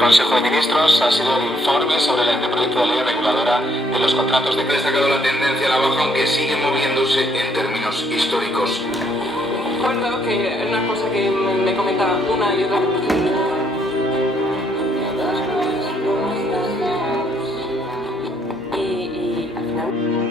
Consejo de Ministros ha sido el informe sobre el anteproyecto de ley reguladora de los contratos de... Ha destacado la tendencia a la baja, aunque sigue moviéndose en términos históricos. Recuerdo que una cosa que me comentaba una y otra y al final...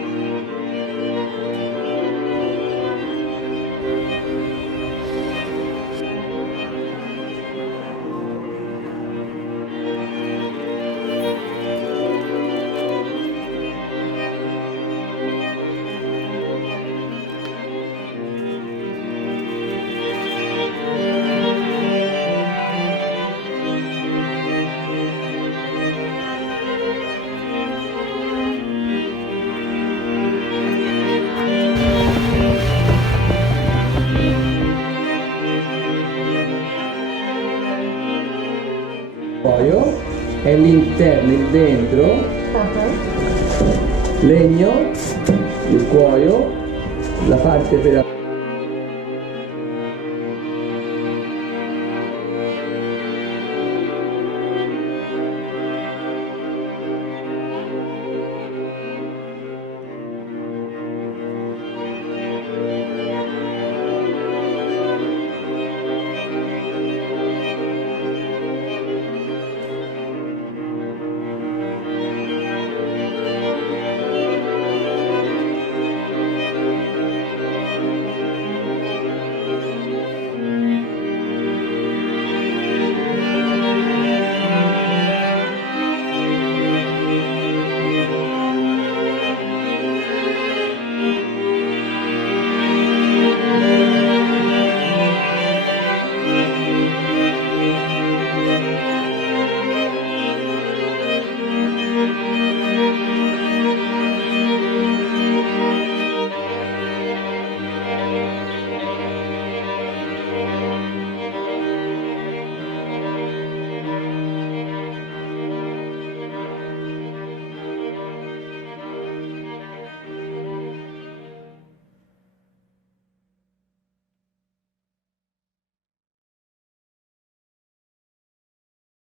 È l'interno, il dentro, legno, il cuoio, la parte per